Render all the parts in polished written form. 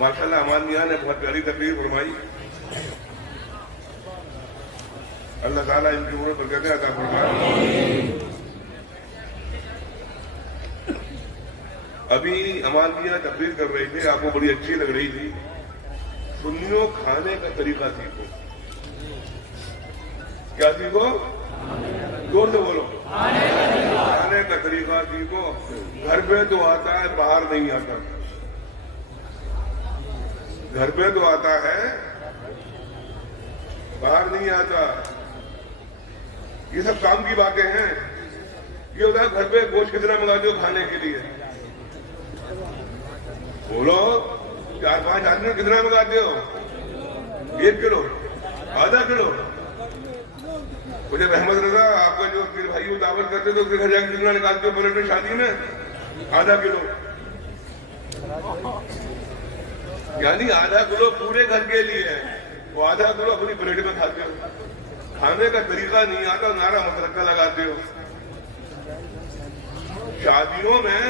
ماشاءاللہ امان میاں نے بہت پیاری تقریر فرمائی. اللہ تعالیٰ ان کی عمر برکتیں عطا فرمائے. ابھی امان میاں تقریر کر رہی تھی, آپ کو بڑی اچھی لگ رہی تھی. سنیوں کھانے کا طریقہ سیکھو. کیا سیکھو؟ زور سے بولو. کھانے کا طریقہ سیکھو. گھر پہ تو آتا ہے, باہر نہیں آتا. گھر پہ تو آتا ہے, باہر نہیں آتا. یہ سب کام کی باتیں ہیں. یہ ہوتا ہے گھر پہ گوشت کتنا منگاتے ہو کھانے کے لیے؟ بولو. 4-5 آدمی کتنا منگاتے ہو؟ 1 کلو, آدھا کلو. مجھے احمد رضا آپ کا جو میرے بھائی وہ دعوت کرتے تو اس کے گھر جا کے کتنا نکالتے ہو پلیٹ میں شادی میں؟ آدھا کلو. یعنی آدھا کلو پورے گھر کے لیے ہے, وہ آدھا کلو اپنی پلیٹ میں کھاتے ہو. کھانے کا طریقہ نہیں آتا, نعرہ مترکہ لگاتے ہو. شادیوں میں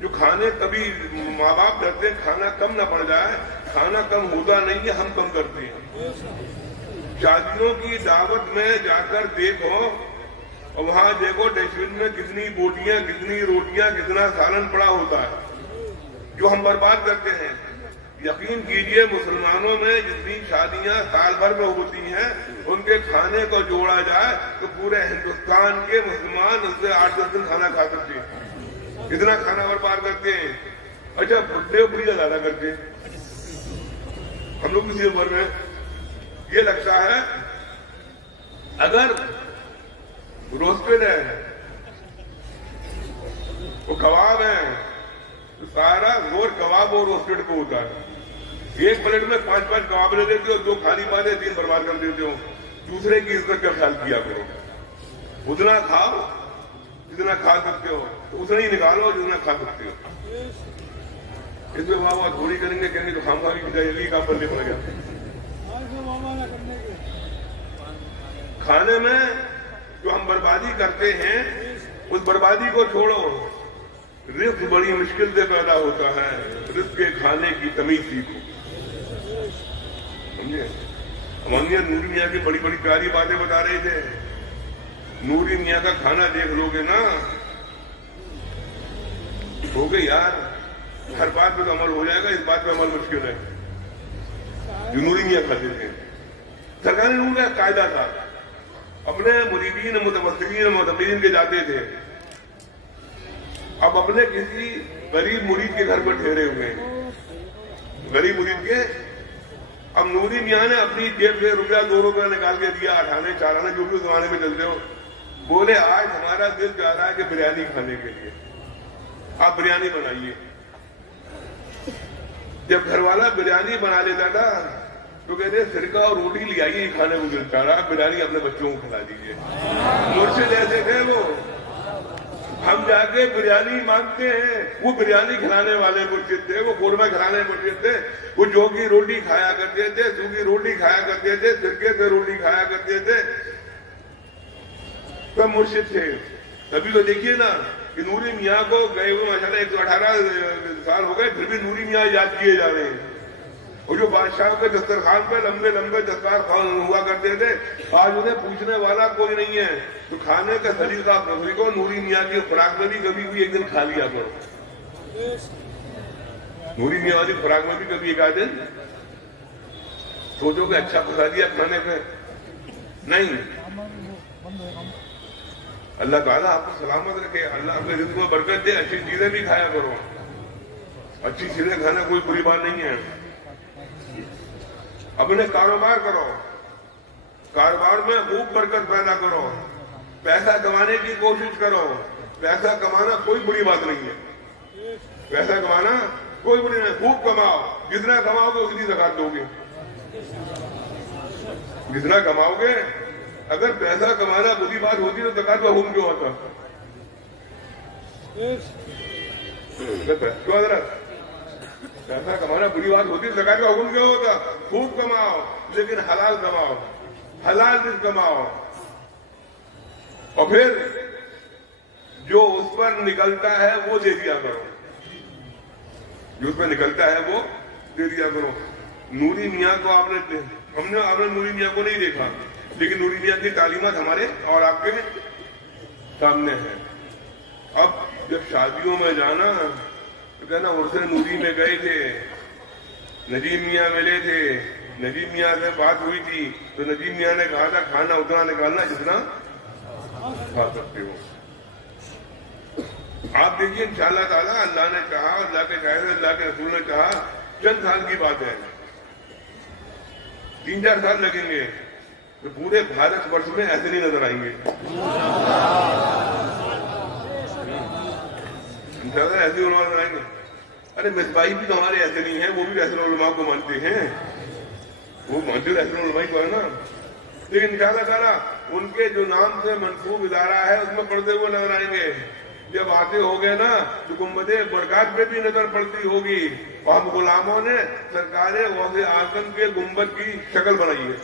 جو کھانے کبھی ماں باپ کرتے ہیں کھانا کم نہ پڑ جائے, کھانا کم ہوتا نہیں ہے, ہم کم کرتے ہیں. شادیوں کی دعوت میں جا کر دیکھو اور وہاں دیکھو ڈسٹ بن میں کتنی بوٹیاں, کتنی روٹیاں, کتنا سالن پڑا ہوتا ہے جو ہم برباد کرتے ہیں. یقین کیجئے مسلمانوں میں جتنی شادیاں سال بھر میں ہوتی ہیں ان کے کھانے کو جوڑا جائے تو پورے ہندوستان کے مسلمان اس سے 8-10 دن کھانا کھا سکتے ہیں. اتنا کھانا برباد کرتے ہیں. اچھا بڈھے بڑھیا زیادہ کرتے ہیں. ہم لوگ کسی عمر میں یہ لگتا ہے اگر روسٹڈ ہے, وہ کباب ہے, سارا زور کباب اور روسٹڈ کو ہوتا ہے. ایک پلیٹ میں 5-5 کباب لے لیتے ہو, 2 کھا نہیں پاتے, 3 برباد کر دیتے ہو. دوسرے کی عزت کا خیال کیا کرو. اتنا کھاؤ جتنا کھا سکتے ہو, اتنا ہی نکالو جتنا کھا سکتے ہو. اس میں وہاں تھوڑی کریں گے, کہیں گے تو خام خواہ کی جائے کام کرنے پڑے گا. کھانے میں جو ہم بربادی کرتے ہیں اس بربادی کو چھوڑو. رزق بڑی مشکل سے پیدا ہوتا ہے, رزق کے کھانے کی تمیز سیکھو. سمجھے؟ امانیہ نوری میاں کی بڑی بڑی پیاری باتیں بتا رہے تھے. نوری میاں کا کھانا دیکھ لو گے نا, ہو گئے یار, ہر بات پہ تو عمل ہو جائے گا, اس بات پہ عمل مشکل ہے. جو نوری میاں کھاتے تھے, سرکاری نور کا قاعدہ تھا, اپنے مریدین متوسطین معتبرین کے جاتے تھے. اب اپنے کسی غریب مرید کے گھر پر ٹھہرے ہوئے ہیں, غریب مرید کے. اب نوری میاں نے اپنی جیب سے ₹2 نکال کے دیا, 8 آنے 4 آنے جو بھی اس زمانے میں چلتے ہو. بولے آج ہمارا دل چاہ رہا ہے کہ بریانی کھانے کے لیے, آپ بریانی بنائیے. جب گھر والا بریانی بنا لیتا تھا تو کہتے سرکہ اور روٹی لے آئیے, کھانے کو دل چاہ رہا, بریانی اپنے بچوں کو کھلا دیجیے. مرشد ایسے تھے وہ, ہم جا کے بریانی مانگتے ہیں, وہ بریانی کھلانے والے مرشد تھے, وہ قورمہ کھلانے مرشد تھے. وہ جو کی روٹی کھایا کرتے تھے, سوکھی روٹی کھایا کرتے تھے, سرکے سے روٹی کھایا کرتے تھے. سب مرشد تھے. تبھی تو دیکھیے نا کہ نوری میاں کو گئے ہوئے ماشاءاللہ 118 سال ہو گئے, پھر بھی نوری میاں یاد کیے جا رہے ہیں. اور جو بادشاہ کے دسترخوان پہ لمبے لمبے دسترخوان ہوا کرتے تھے, آج انہیں پوچھنے والا کوئی نہیں ہے. تو کھانے کا طریقہ کو نوری میاں کی خوراک میں بھی کبھی کوئی ایک دن کھا لیا کرو. نوری میاں والی خوراک میں بھی کبھی ایک آدھ دن سوچو کہ اچھا پکا دیا کھانے پہ نہیں. اللہ تعالیٰ آپ کو سلامت رکھے, اللہ اپنے رزق میں برکت دے, اچھی چیزیں بھی کھایا کرو. اچھی چیزیں کھانا کوئی بری بات نہیں ہے. اپنے کاروبار کرو, کاروبار میں خوب برکت پیدا کرو, پیسہ کمانے کی کوشش کرو. پیسہ کمانا کوئی بری بات نہیں ہے, پیسہ کمانا کوئی بری نہیں. خوب کماؤ, جتنا کماؤ گے اتنی زکات دو گے. جتنا کماؤ گے, اگر پیسہ کمانا بری بات ہوتی تو زکات کا حکم کیوں ہوتا؟ کیوں حضرت؟ پیسہ کمانا بری بات ہوتی, زکات کا حکم کیوں ہوتا؟ خوب کماؤ لیکن حلال کماؤ, حلال رزق کماؤ. اور پھر جو اس پر نکلتا ہے وہ دے دیا کرو, جو اس پر نکلتا ہے وہ دے دیا کرو. نوری میاں کو آپ نے نوری میاں کو نہیں دیکھا، لیکن نوری میاں کی تعلیمات ہمارے اور آپ کے سامنے ہیں. اب جب شادیوں میں جانا تو کہنا عرس نوری میں گئے تھے، نجیب میاں ملے تھے، نجیب میاں سے بات ہوئی تھی تو نجیب میاں نے کہا تھا کھانا اتنا نکالنا جتنا کھا سکتے ہو. آپ دیکھیے انشاءاللہ تعالیٰ اللہ نے کہا، اللہ کے شاعر اللہ کے رسول نے کہا چند سال کی بات ہے، 3-4 سال لگیں گے تو پورے بھارت ورش میں ایسے نہیں نظر آئیں گے. انشاءاللہ ایسے علماء نظر آئیں گے. ارے مصباحی بھی تو ہمارے ایسے نہیں ہیں، وہ بھی رحمت العلماء کو مانتے ہیں، وہ مانتے رحمت العلماء کو ہے نا. لیکن انشاءاللہ تعالیٰ ان کے جو نام سے منسوب ادارہ ہے اس میں پڑھتے ہوئے نظر آئیں گے. جب آتے ہو گئے نا تو گنبد برکات پہ بھی نظر پڑتی ہوگی. اور ہم غلاموں نے سرکار غوث اعظم کے گنبد کی شکل بنائی ہے.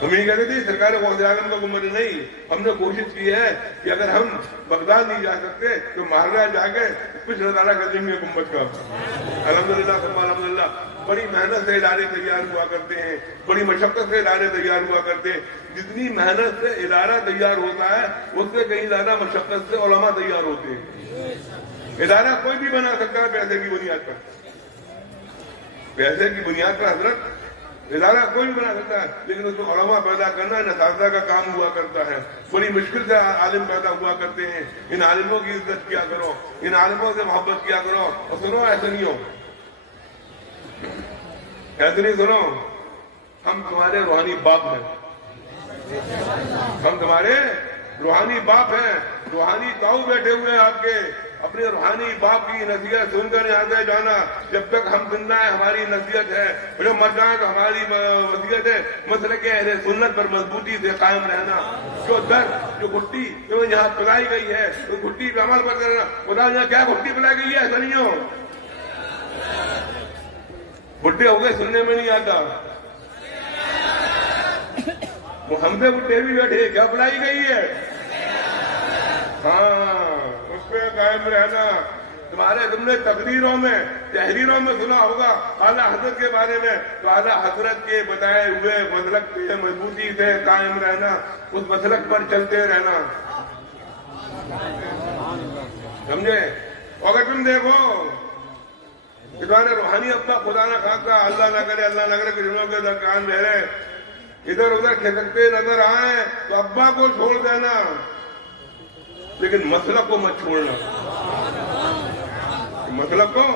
ہم یہ کہتے تھے سرکار غوث اعظم کا گنبد نہیں، ہم نے کوشش کی ہے کہ اگر ہم بغداد نہیں جا سکتے تو مہاراجہ جا کے کچھ نظارہ کر دیں گے گنبد کا. الحمدللہ الحمدللہ بڑی محنت سے ادارے تیار ہوا کرتے ہیں، بڑی مشقت سے ادارے تیار ہوا کرتے ہیں. جتنی محنت سے ادارہ تیار ہوتا ہے اس سے کہیں زیادہ مشقت سے علماء تیار ہوتے ہیں. ادارہ کوئی بھی بنا سکتا ہے پیسے کی بنیاد پر، پیسے کی بنیاد پر حضرت ادارہ کوئی بھی بنا سکتا ہے، لیکن اس میں علماء پیدا کرنا اساتذہ کا کام ہوا کرتا ہے. بڑی مشکل سے عالم پیدا ہوا کرتے ہیں. ان عالموں کی عزت کیا کرو، ان عالموں سے محبت کیا کرو. اور سنو ایسے نہیں ہو، ایسے نہیں سنو، ہم تمہارے روحانی باپ ہیں، ہم تمہارے روحانی باپ ہیں. روحانی تاؤ بیٹھے ہوئے ہیں آپ کے. اپنے روحانی باپ کی نصیحت سن کر یہاں سے جانا. جب تک ہم زندہ ہیں ہماری نصیحت ہے، جب مر جائیں تو ہماری وصیت ہے مسلک اہل سنت پر مضبوطی سے قائم رہنا. جو درد جو گھٹی جو یہاں پلائی گئی ہے اس گھٹی پہ عمل پر کرنا. خدا یہاں کیا گھٹی پلائی گئی ہے؟ ایسا نہیں ہو، بڈھے ہو گئے سننے میں نہیں آتا. وہ ہم سے بڈھے بھی بیٹھے، کیا پلائی گئی ہے؟ ہاں اس پہ قائم رہنا. تمہارے تم نے تقریروں میں تحریروں میں سنا ہوگا اعلیٰ حضرت کے بارے میں، تو اعلیٰ حضرت کے بتائے ہوئے مسلک پہ مضبوطی سے قائم رہنا، اس مسلک پر چلتے رہنا. سمجھے؟ اگر تم دیکھو تمہارے روحانی اپنا خدا نہ خاصہ اللہ نہ کرے کچھ کے درکان رہ رہے ادھر ادھر کھسکتے نظر آئیں تو ابا کو چھوڑ دینا، لیکن مسلک کو مت چھوڑنا. مسلک کو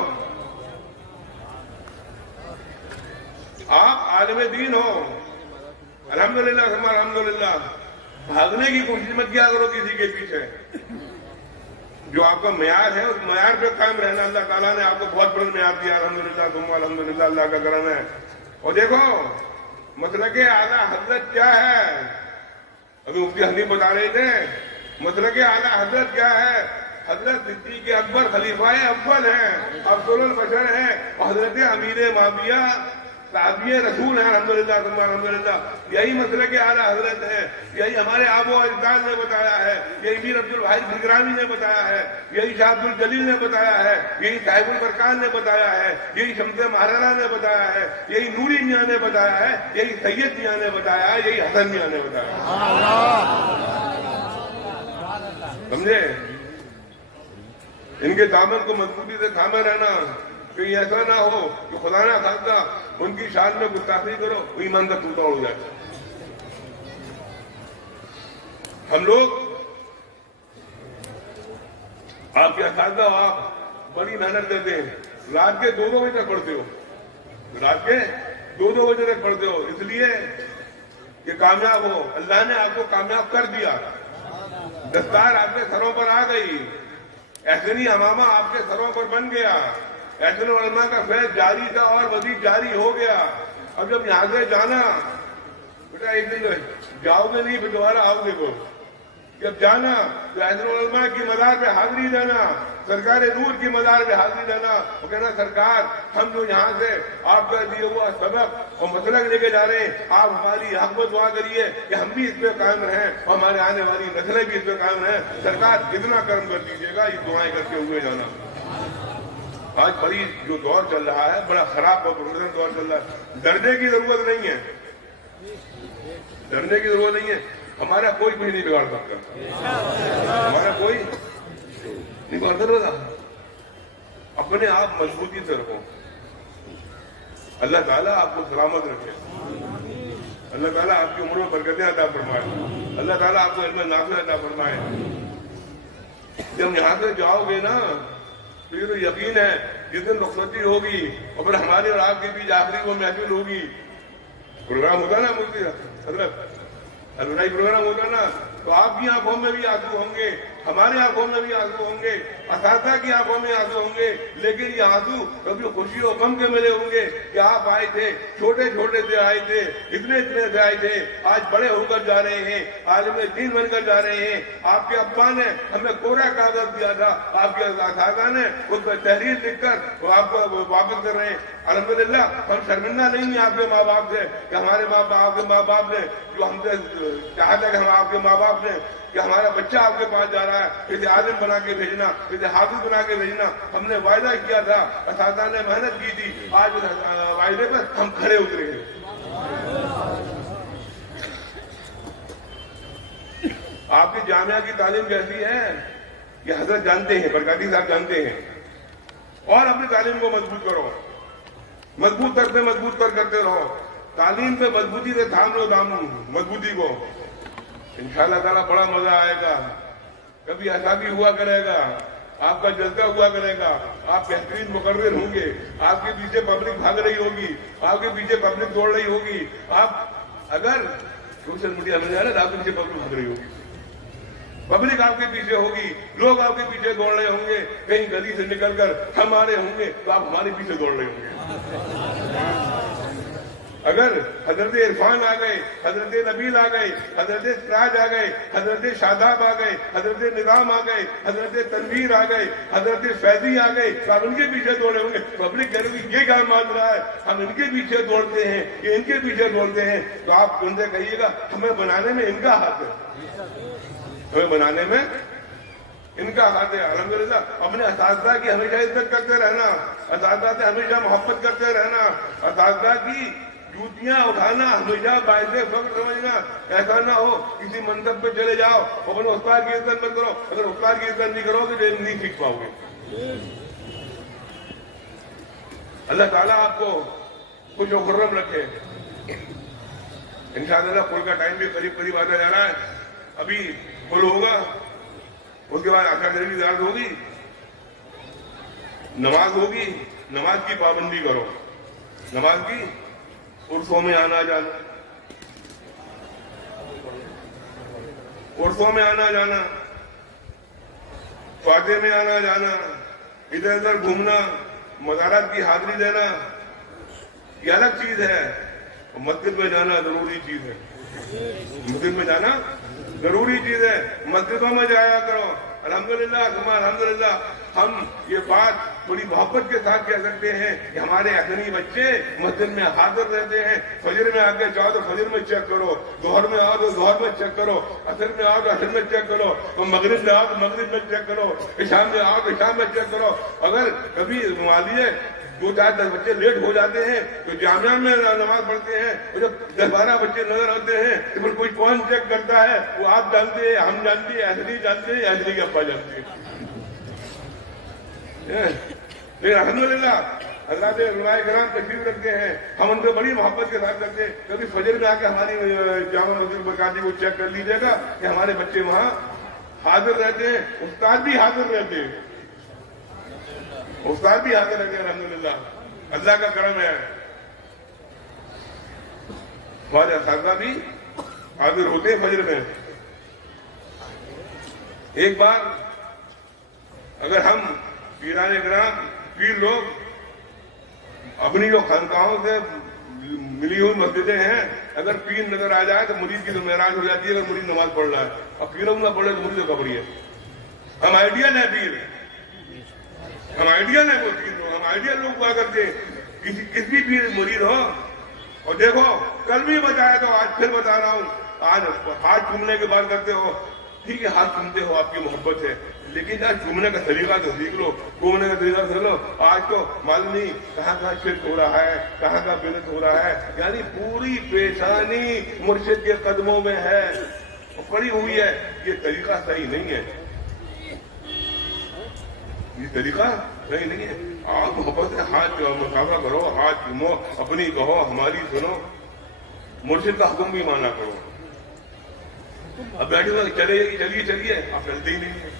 آپ عالم دین ہو، الحمدللہ ثم الحمدللہ. بھاگنے کی کوشش مت کیا کرو کسی کے پیچھے. جو آپ کا معیار ہے اس معیار پہ قائم رہنا. اللہ تعالیٰ نے آپ کو بہت بلند معیار دیا، الحمدللہ ثم الحمدللہ، اللہ کا کرم ہے. اور دیکھو مسلک اعلیٰ حضرت کیا ہے؟ ابھی مفتی حنیف بتا رہے تھے مسلک اعلیٰ حضرت کیا ہے. حضرت صدیق اکبر خلیفہ اول ہیں، افضل البشر ہیں، حضرت امیر معاویہ صحابی رسول ہیں، الحمدللہ ثم الحمدللہ. یہی مسلک اعلیٰ حضرت ہے. یہی ہمارے آب و اجداد نے بتایا ہے، یہی میر عبد الواحد فکرانی نے بتایا ہے، یہی شاہ عبد الجلیل نے بتایا ہے، یہی صاحب البرکان نے بتایا ہے، یہی شمس مہرانہ نے بتایا ہے، یہی نوری میاں نے بتایا ہے، یہی سید میاں نے بتایا ہے، یہی حسن میاں نے بتایا ہے. سمجھے؟ ان کے دامن کو مضبوطی سے تھامے رہنا. کہیں ایسا نہ ہو کہ خدا نہ خاصہ ان کی شان میں گستاخی کرو، وہ ایمان کا ٹوٹا ہو جائے. ہم لوگ آپ کے اساتذہ ہو، آپ بڑی محنت کرتے ہیں، رات کے 2-2 بجے تک پڑھتے ہو، رات کے 2-2 بجے تک پڑھتے ہو اس لیے کہ کامیاب ہو. اللہ نے آپ کو کامیاب کر دیا، دستار آپ کے سروں پر آ گئی. ایسے نہیں امامہ آپ کے سروں پر بن گیا. ایسے علماء کا فیض جاری تھا اور مزید جاری ہو گیا. اب جب یہاں سے جانا بیٹا ایک دن جاؤ گے نہیں پھر دوبارہ آؤ گے. کو جب جانا تو ایسے علماء کی مزار پہ حاضری دینا، سرکار نور کی مزار پہ حاضری دینا اور کہنا سرکار ہم جو یہاں سے آپ کا دیا ہوا سبق اور مسلک لے کے جا رہے ہیں، آپ ہماری حق میں دعا کریے کہ ہم بھی اس پہ قائم رہیں اور ہمارے آنے والی نسلیں بھی اس پہ قائم رہیں. سرکار اتنا کرم کر دیجیے گا، یہ دعائیں کر کے ہوئے جانا. آج بڑی جو دور چل رہا ہے بڑا خراب اور پروفیشنل دور چل رہا ہے. ڈرنے کی ضرورت نہیں ہے, ڈرنے کی ضرورت نہیں ہے. ہمارا کوئی کچھ نہیں بگاڑ سکتا, ہمارا کوئی نہیں بگاڑ سکتا. اپنے آپ مضبوطی سے رکھو. اللہ تعالیٰ آپ کو سلامت رکھے, اللہ تعالیٰ آپ کی عمر میں برکتیں عطا فرمائے, اللہ تعالیٰ آپ کو علم نافع عطا فرمائے. جب یہاں سے جاؤ گے نا تو یہ تو یقین ہے جس دن رخصتی ہوگی اور پھر ہمارے اور آپ کے بیچ آخری وہ محفل ہوگی. پروگرام ہوگا نا مفتی حضرت, الوداعی پروگرام ہوگا نا, تو آپ کی آنکھوں میں بھی آنسو ہوں گے, ہمارے آنکھوں میں بھی آنسو ہوں گے, اساتذہ کی آنکھوں میں آنسو ہوں گے. لیکن یہ آنسو کبھی خوشی و غم کے ملے ہوں گے کہ آپ آئے تھے, چھوٹے چھوٹے سے آئے تھے, اتنے سے آئے تھے, آج بڑے ہو کر جا رہے ہیں, عالم دین بن کر جا رہے ہیں. آپ کے ابا نے ہمیں کوڑا کاغذ دیا تھا, آپ کے اساتذہ نے اس پر تحریر لکھ کر وہ آپ کو واپس کر رہے ہیں. الحمدللہ ہم شرمندہ نہیں ہیں آپ کے ماں باپ سے کہ ہمارے آپ کے ماں باپ نے جو ہم سے کہا تھا کہ ہم آپ کے ماں باپ نے کہ ہمارا بچہ آپ کے پاس جا رہا ہے, کسی عالم بنا کے بھیجنا, کسی حافظ بنا کے بھیجنا. ہم نے وعدہ کیا تھا, اساتذہ نے محنت کی تھی, آج وعدے پر ہم کھڑے اترے ہیں. آپ کی جامعہ کی تعلیم کیسی ہے یہ حضرت جانتے ہیں, برکاتی صاحب جانتے ہیں. اور اپنی تعلیم کو مضبوط کرو, مضبوط کرتے رہو. تعلیم پہ مضبوطی سے تھام لو مضبوطی کو, انشاءاللہ تعالیٰ بڑا مزہ آئے گا. کبھی ایسا بھی ہوا کرے گا, آپ کا جلسہ ہوا کرے گا, آپ بہترین مقرر ہوں گے, آپ کے پیچھے پبلک بھاگ رہی ہوگی, آپ کے پیچھے پبلک دوڑ رہی ہوگی. آپ اگر سوشل میڈیا میں جا رہے آپ کے پیچھے پبلک بھاگ رہی ہوگی, پبلک آپ کے پیچھے ہوگی, لوگ آپ کے پیچھے دوڑ رہے ہوں گے. کہیں گلی سے نکل کر ہم آ رہے ہوں گے تو آپ ہمارے پیچھے دوڑ رہے ہوں گے. اگر حضرت عرفان آ گئے, حضرت نبیل آ گئے, حضرت سراج آ گئے, حضرت شاداب آ گئے, حضرت نظام آ گئے, حضرت تنویر آ گئے, حضرت فیضی آ گئے, تو آپ ان کے پیچھے دوڑے ہوں گے. پبلک کہہ رہی یہ کام مان رہا ہے, ہم ان کے پیچھے دوڑتے ہیں, یہ ان کے پیچھے دوڑتے ہیں. تو آپ ان سے کہیے گا ہمیں بنانے میں ان کا ہاتھ ہے, ہمیں بنانے میں ان کا ہاتھ ہے. الحمدللہ اپنے اساتذہ کی ہمیشہ عزت کرتے رہنا, اساتذہ سے ہمیشہ محبت کرتے رہنا, اساتذہ کی جوتیاں اٹھانا ہمیشہ باعث فخر سمجھنا. ایسا نہ ہو کسی منصب پہ چلے جاؤ اپنے استاد کی عزت مت کرو, اگر استاد کی عزت نہیں کرو تو نہیں سیکھ پاؤ گے. اللہ تعالیٰ آپ کو خوش و خرم رکھے. انشاءاللہ پل کا ٹائم بھی قریب آتا جا رہا ہے. ابھی پل ہوگا, اس کے بعد آقا شریف کی زیارت ہوگی, نماز ہوگی. نماز کی پابندی کرو, نماز کی عرصوں میں آنا جانا, عرصوں میں آنا جانا, فاتح میں آنا جانا, ادھر ادھر گھومنا, مزارات کی حاضری دینا, یہ الگ چیز ہے. مسجد میں جانا ضروری چیز ہے, مسجد میں جانا ضروری چیز ہے. مسجدوں میں جایا کرو. الحمدللہ الحمدللہ ہم یہ بات بڑی محبت کے ساتھ کہہ سکتے ہیں کہ ہمارے اہلی بچے مسجد میں حاضر رہتے ہیں. فجر میں آگے جاؤ تو فجر میں چیک کرو, ظہر میں آؤ تو ظہر میں چیک کرو, عصر میں آؤ تو عصر میں چیک کرو, مغرب میں آؤ تو مغرب میں چیک کرو, عشاء میں آؤ تو عشاء میں چیک کرو. اگر کبھی مان لیجیے 2-4-10 بچے لیٹ ہو جاتے ہیں تو جامعہ میں نماز پڑھتے ہیں, اور جب 10-12 بچے نظر آتے ہیں تو پھر کوئی کون چیک کرتا ہے؟ وہ آپ جانتے ہیں, ہم جانتے ہیں, اہلی جانتے ہیں, اہلی کے ابا جانتے ہیں. لیکن الحمدللہ حضرات علماء کرام تشریف رکھتے ہیں, ہم ان سے بڑی محبت کے ساتھ کرتے ہیں. کبھی فجر میں آ کے ہماری جامع مسجد برکاتی کو چیک کر لیجیے گا کہ ہمارے بچے وہاں حاضر رہتے ہیں, استاد بھی حاضر رہتے ہیں, استاد بھی حاضر رہتے ہیں. الحمدللہ اللہ کا کرم ہے, ہمارے اساتذہ بھی حاضر ہوتے ہیں فجر میں. ایک بار اگر ہم پیران کرام پیر لوگ اپنی جو خانقاہوں سے ملی ہوئی مسجدیں ہیں, اگر پیر نظر آ جائے تو مرید کی تو معراج ہو جاتی ہے. اگر مرید نماز پڑھ رہا ہے اور پیروں نہ پڑھے تو مرید خبری ہے. ہم آئیڈیل ہیں پیر, ہم آئیڈیل ہیں, ہم آئیڈیل لوگ ہوا کرتے ہیں. کسی بھی مرید ہو, اور دیکھو کل بھی بتایا تو آج پھر بتا رہا ہوں, آج ہاتھ چومنے کی بات کرتے ہو, ٹھیک ہے ہاتھ چومتے ہو، آپ کی محبت ہے، لیکن یار چومنے کا طریقہ تو سیکھ لو، چومنے کا طریقہ سیکھ لو. آج تو معلوم نہیں کہاں کہاں شرک ہو رہا ہے، کہاں کہاں بدعت ہو رہا ہے. یعنی پوری پیشانی مرشد کے قدموں میں ہے، پڑی ہوئی ہے. یہ طریقہ صحیح نہیں ہے، یہ طریقہ صحیح نہیں ہے. آپ محبت سے ہاتھ مقابلہ کرو، ہاتھ چومو، اپنی کہو، ہماری سنو، مرشد کا حکم بھی مانا کرو. اب بیٹھے ہوئے چلیے چلیے، آپ چلتے ہی نہیں ہیں.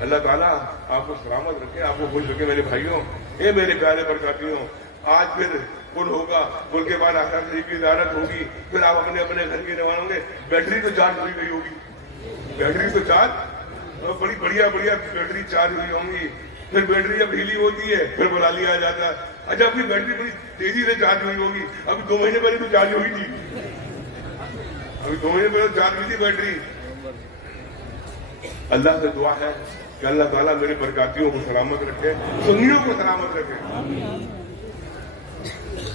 اللہ تعالیٰ آپ کو سلامت رکھے، آپ کو خوش رکھے. میرے بھائیوں، اے میرے پیارے برکاتیوں، آج پھر پل ہوگا، پل کے بعد آخر شریف کی زیارت ہوگی، پھر آپ اپنے اپنے گھر کی روانہ ہوں گے. بیٹری تو چارج ہوئی گئی ہوگی، بیٹری تو چارج، بڑی بڑھیا بیٹری چارج ہوئی ہوں گی. پھر بیٹری جب ڈھیلی ہوتی ہے پھر بلا لیا جاتا ہے. اچھا اپنی بیٹری بڑی تیزی سے چارج ہوئی ہوگی، ابھی 2 مہینے پہلے تو چارج ہوئی تھی، ابھی 2 مہینے پہلے چارج ہوئی تھی بیٹری. اللہ سے دعا ہے کہ اللہ تعالیٰ میرے برکاتیوں کو سلامت رکھے، سنیوں کو سلامت رکھے.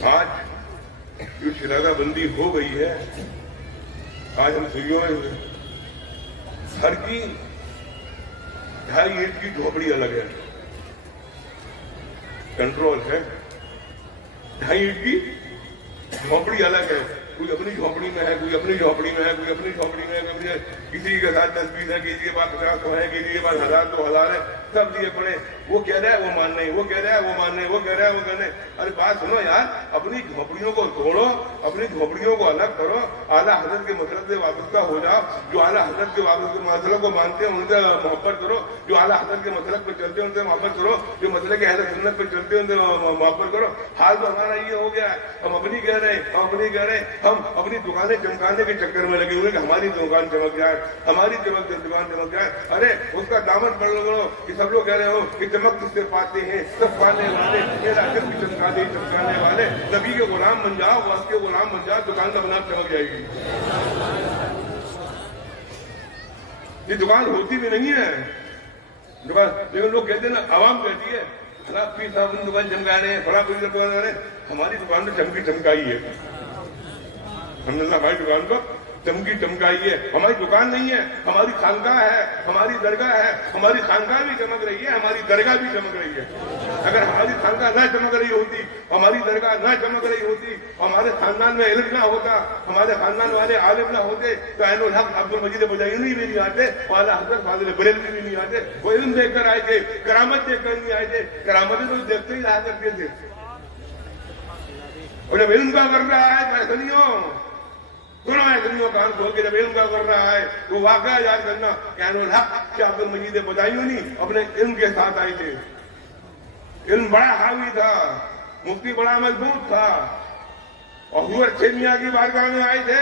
آج جو شرارہ بندی ہو گئی ہے، آج ہم سنیوں میں ہر کی 2.5 اینٹ کی جھوپڑی الگ ہے، کنٹرول ہے. 2.5 اینٹ کی جھوپڑی الگ ہے. کوئی اپنی جھوپڑی میں ہے، کوئی اپنی جھوپڑی میں ہے، کوئی اپنی جھوپڑی میں ہے. کسی کے ساتھ 10-20 ہے، کسی کے پاس 50 ہے، کسی کے پاس 1000-2000 ہے. سب لیے پڑے، وہ کہہ رہا ہے وہ مان نہیں، وہ کہہ رہا ہے وہ مان نہیں، وہ کہہ رہا ہے وہ کہنے. ارے بات سنو یار، اپنی جھوپڑیوں کو توڑو، اپنی جھوپڑیوں کو الگ کرو، اعلیٰ حضرت کے مسلک سے وابستہ ہو جاؤ. جو اعلیٰ حضرت کے مسلک کو مانتے ہیں ان سے محبت کرو، جو اعلیٰ حضرت کے مسلک پہ چلتے ہیں ان سے محبت کرو، جو مسلک کے اہل سنت پہ چلتے ہیں ان سے محبت کرو. حال تو ہمارا یہ ہو گیا ہے، ہم اپنی کہہ رہے ہیں، ہم اپنی کہہ رہے ہیں، ہم اپنی دکانیں چمکانے کے چکر میں لگے ہوئے کہ ہماری دکان چمک جائے، ہماری دکان چمک جائے. ارے اس کا دامن پڑ لو کہ سب لوگ کہہ رہے ہو کہ چمک کس سے پاتے ہیں، سب پانے والے، میرا دل بھی چمکانے والے. نبی کے غلام بن جاؤ، واسطے کے غلام بن جاؤ، دکان کا بنام چمک جائے گی. یہ دکان ہوتی بھی نہیں ہے دکان، لیکن لوگ کہتے ہیں نا، عوام کہتی ہے فلاں پیر صاحب نے دکان چمکا رہے ہیں، فلاں پیر دکان رہے ہیں. ہماری دکان تو چمکائی ہے، الحمدللہ ہماری دکان کو چمکائی ہے. ہماری دکان نہیں ہے، ہماری خانقاہ ہے، ہماری درگاہ ہے. ہماری خانقاہ بھی چمک رہی ہے، ہماری درگاہ بھی چمک رہی ہے. اگر ہماری خانقاہ نہ چمک رہی ہوتی، ہماری درگاہ نہ چمک رہی ہوتی، ہمارے خاندان میں علم نہ ہوتا، ہمارے خاندان والے عالم نہ ہوتے، تو عین الحق عبد المجید بجائینی بھی نہیں آتے، اعلیٰ حضرت فاضل بریلوی بھی نہیں آتے. وہ علم دیکھ کر آئے تھے، کرامت دیکھ کر نہیں آئے تھے. کرامتیں تو دیکھتے ہی رہا کرتے تھے. اور جب علم کا کر رہا ہے تو سنو ایسنیوں کان کھول کے، جب علم کا کر رہا ہے تو واقعہ یاد کرنا کہ عین الحق کہ عبد المجید بجائینی اپنے علم کے ساتھ آئے تھے. علم بڑا حاوی تھا، مفتی بڑا مضبوط تھا، اور حضور اچھے میاں کی بارگاہ میں آئے تھے.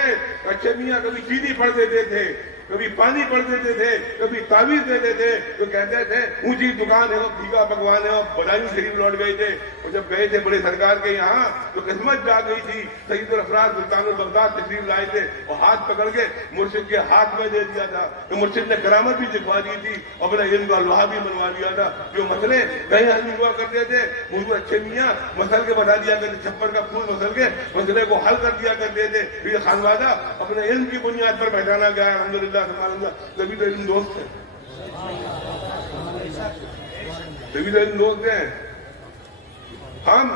اچھے میاں کبھی چینی پڑھ دیتے تھے، کبھی پانی پڑھ دیتے تھے، کبھی تعویذ دیتے تھے. تو کہتے تھے اونچی دکان ہے، وہ پھیکا پکوان ہے. اور بدایوں شریف لوٹ گئے تھے، اور جب گئے تھے بڑے سرکار کے یہاں تو قسمت جا گئی تھی. سید الافراد سلطان البغداد تشریف لائے تھے، اور ہاتھ پکڑ کے مرشد کے ہاتھ میں دے دیا تھا. تو مرشد نے کرامت بھی دکھوا دی تھی، اپنا علم کا لوہا بھی بنوا دیا تھا. جو مسئلے کہیں حل ہوا کرتے تھے، حضور اچھے میاں مسل کے بتا دیا کرتے، چھپر کا پھول مسل کے مسئلے کو حل کر دیا کرتے تھے. یہ خانوادہ اپنے علم کی بنیاد پر پہچانا گیا. الحمدللہ تبھی تو علم دوست ہیں، تبھی تو علم دوست ہیں. ہم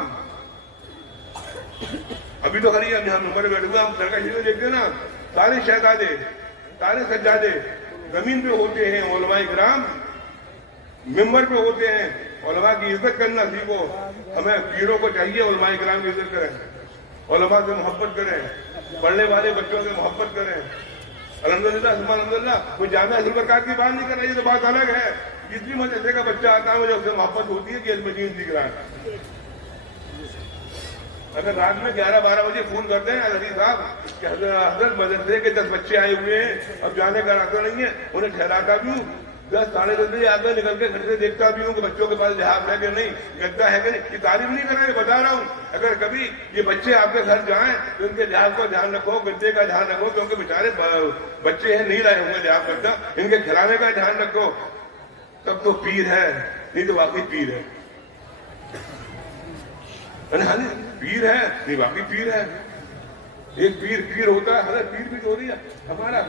ابھی تو خریے ہم یہاں نمبر بیٹھے ہوئے، ہم درگاہ شریف میں دیکھتے ہیں نا، سارے شہزادے، سارے سجادے زمین پہ ہوتے ہیں. علماء کرام ممبر پہ ہوتے ہیں. علماء کی عزت کرنا سیکھو. ہمیں پیروں کو چاہیے علماء کرام کی عزت کریں، علماء سے محبت کریں، پڑھنے والے بچوں سے محبت کریں. الحمدللہ الحمدللہ. کوئی جامعہ حضور برکات کی بات نہیں کر رہا، یہ تو بات الگ ہے. جس بھی مدرسے کا بچہ آتا ہے مجھے اس سے محبت ہوتی ہے کہ علم دین سیکھ رہا ہے. اگر رات میں 11-12 بجے فون کرتے ہیں حضرت صاحب کہ حضرت مدرسے کے 10 بچے آئے ہوئے ہیں، اب جانے کا راستہ نہیں ہے، انہیں ٹھہراتا بھی ہوں. 10-10:30 بجے آگے نکل کے گھر سے دیکھتا بھی ہوں کہ بچوں کے پاس لحاظ ہے کہ نہیں، گدا ہے کہ نہیں. یہ تعریف نہیں کر رہا ہے، بتا رہا ہوں. اگر کبھی یہ بچے آپ کے گھر جائیں تو ان کے لحاظ کا دھیان رکھو، گدے کا دھیان رکھو، کیونکہ بیچارے بچے ہیں، نہیں لائے ہوں گے لحاظ گدا، ان کے کھلانے کا دھیان رکھو. تب تو پیر ہے، نہیں تو واقعی پیر ہے. پیر ہے نہیں، واقعی پیر ہے. ایک پیر ہوتا ہے، حضرت پیر بھی تو ہو رہی ہے ہمارا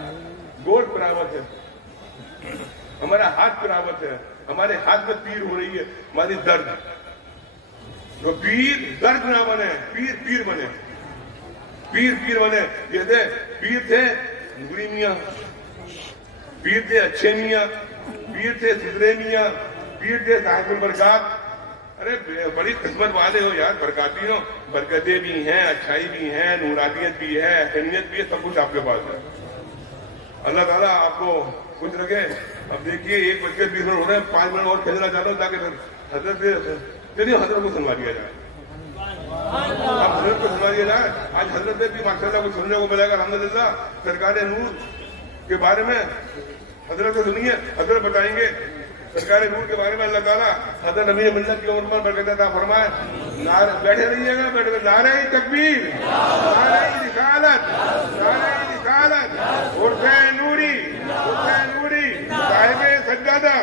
گوشت پراوت ہے، ہمارا ہاتھ پراوت ہے، ہمارے ہاتھ میں پیر ہو رہی ہے، ہماری درد. تو پیر درد نہ بنے، پیر پیر بنے، پیر پیر بنے. یہ تھے پیر تھے نوری میاں، پیر تھے اچھے میاں، پیر تھے سدرے میاں، پیر تھے صاحب البرکات. ارے بڑی قسمت والے ہو یار، برکاتی ہو، برکتیں بھی ہیں، اچھائی بھی ہیں، نورانیت بھی ہے، احسانیت بھی ہے، سب کچھ آپ کے پاس ہے. اللہ تعالیٰ آپ کو کچھ رکھے. اب دیکھیے 1:20 ہو رہے ہیں، 5 منٹ اور کھیلنا چاہتا ہوں تاکہ حضرت کو سنوا دیا جائے. اب حضرت کو سنوا دیا جائے. آج حضرت بھی ماشاء اللہ کو سننے کو ملے گا الحمدللہ. سرکار نور کے بارے میں حضرت کو سنیے، حضرت بتائیں گے سرکار نور کے بارے میں. اللہ تعالیٰ حضرت نبی ملت کی عمر پر برکت عطا فرمائے. بیٹھے رہیے گا، بیٹھے نعرہ تکبیر، نعرہ رسالت، نعرہ رسالت، حسین نوری، حسین نوری صاحب سجادہ.